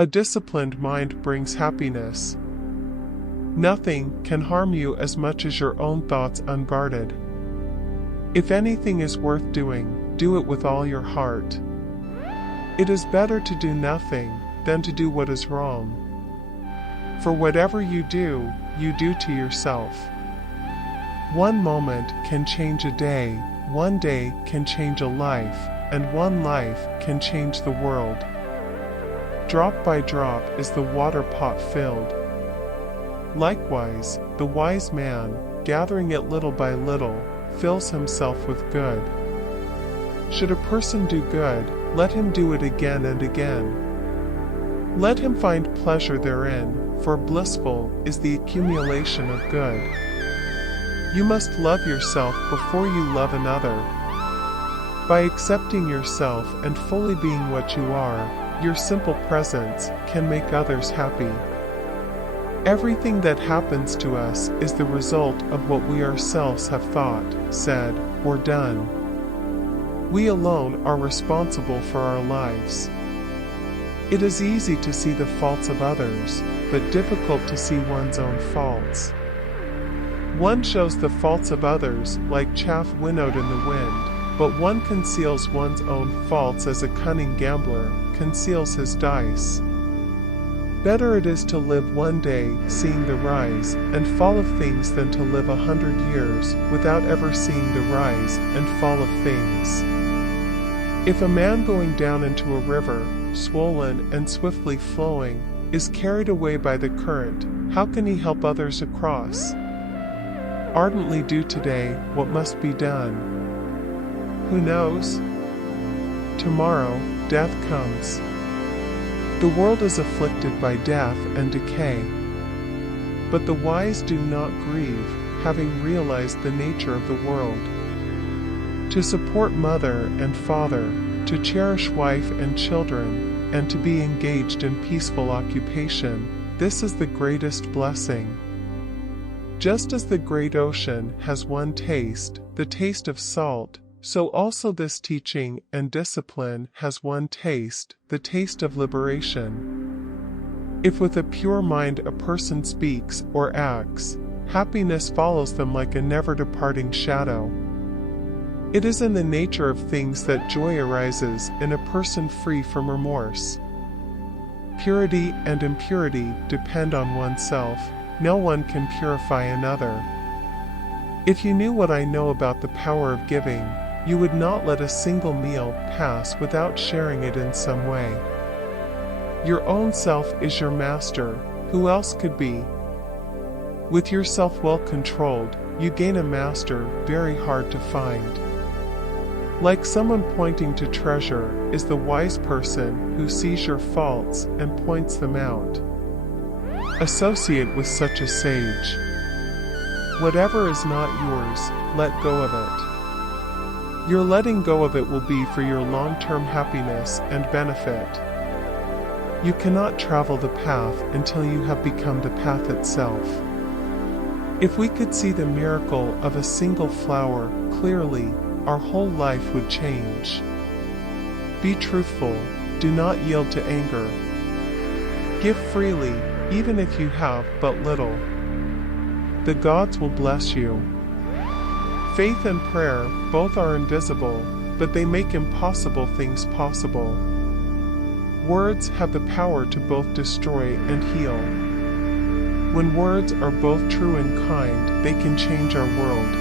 A disciplined mind brings happiness. Nothing can harm you as much as your own thoughts unguarded. If anything is worth doing, do it with all your heart. It is better to do nothing than to do what is wrong. For whatever you do to yourself. One moment can change a day, one day can change a life, and one life can change the world. Drop by drop is the water pot filled. Likewise, the wise man, gathering it little by little, fills himself with good. Should a person do good, let him do it again and again. Let him find pleasure therein, for blissful is the accumulation of good. You must love yourself before you love another. By accepting yourself and fully being what you are, your simple presence can make others happy. Everything that happens to us is the result of what we ourselves have thought, said, or done. We alone are responsible for our lives. It is easy to see the faults of others, but difficult to see one's own faults. One shows the faults of others like chaff winnowed in the wind, but one conceals one's own faults as a cunning gambler conceals his dice. Better it is to live one day seeing the rise and fall of things than to live 100 years without ever seeing the rise and fall of things. If a man going down into a river, swollen and swiftly flowing, is carried away by the current, how can he help others across? Ardently do today what must be done. Who knows? Tomorrow, death comes. The world is afflicted by death and decay. But the wise do not grieve, having realized the nature of the world. To support mother and father, to cherish wife and children, and to be engaged in peaceful occupation, this is the greatest blessing. Just as the great ocean has one taste, the taste of salt, so also this teaching and discipline has one taste, the taste of liberation. If with a pure mind a person speaks or acts, happiness follows them like a never-departing shadow. It is in the nature of things that joy arises in a person free from remorse. Purity and impurity depend on oneself. No one can purify another. If you knew what I know about the power of giving, you would not let a single meal pass without sharing it in some way. Your own self is your master, who else could be? With yourself well controlled, you gain a master very hard to find. Like someone pointing to treasure is the wise person who sees your faults and points them out. Associate with such a sage. Whatever is not yours, let go of it. Your letting go of it will be for your long-term happiness and benefit. You cannot travel the path until you have become the path itself. If we could see the miracle of a single flower clearly, our whole life would change. Be truthful, do not yield to anger. Give freely, even if you have but little. The gods will bless you. Faith and prayer both are invisible, but they make impossible things possible. Words have the power to both destroy and heal. When words are both true and kind, they can change our world.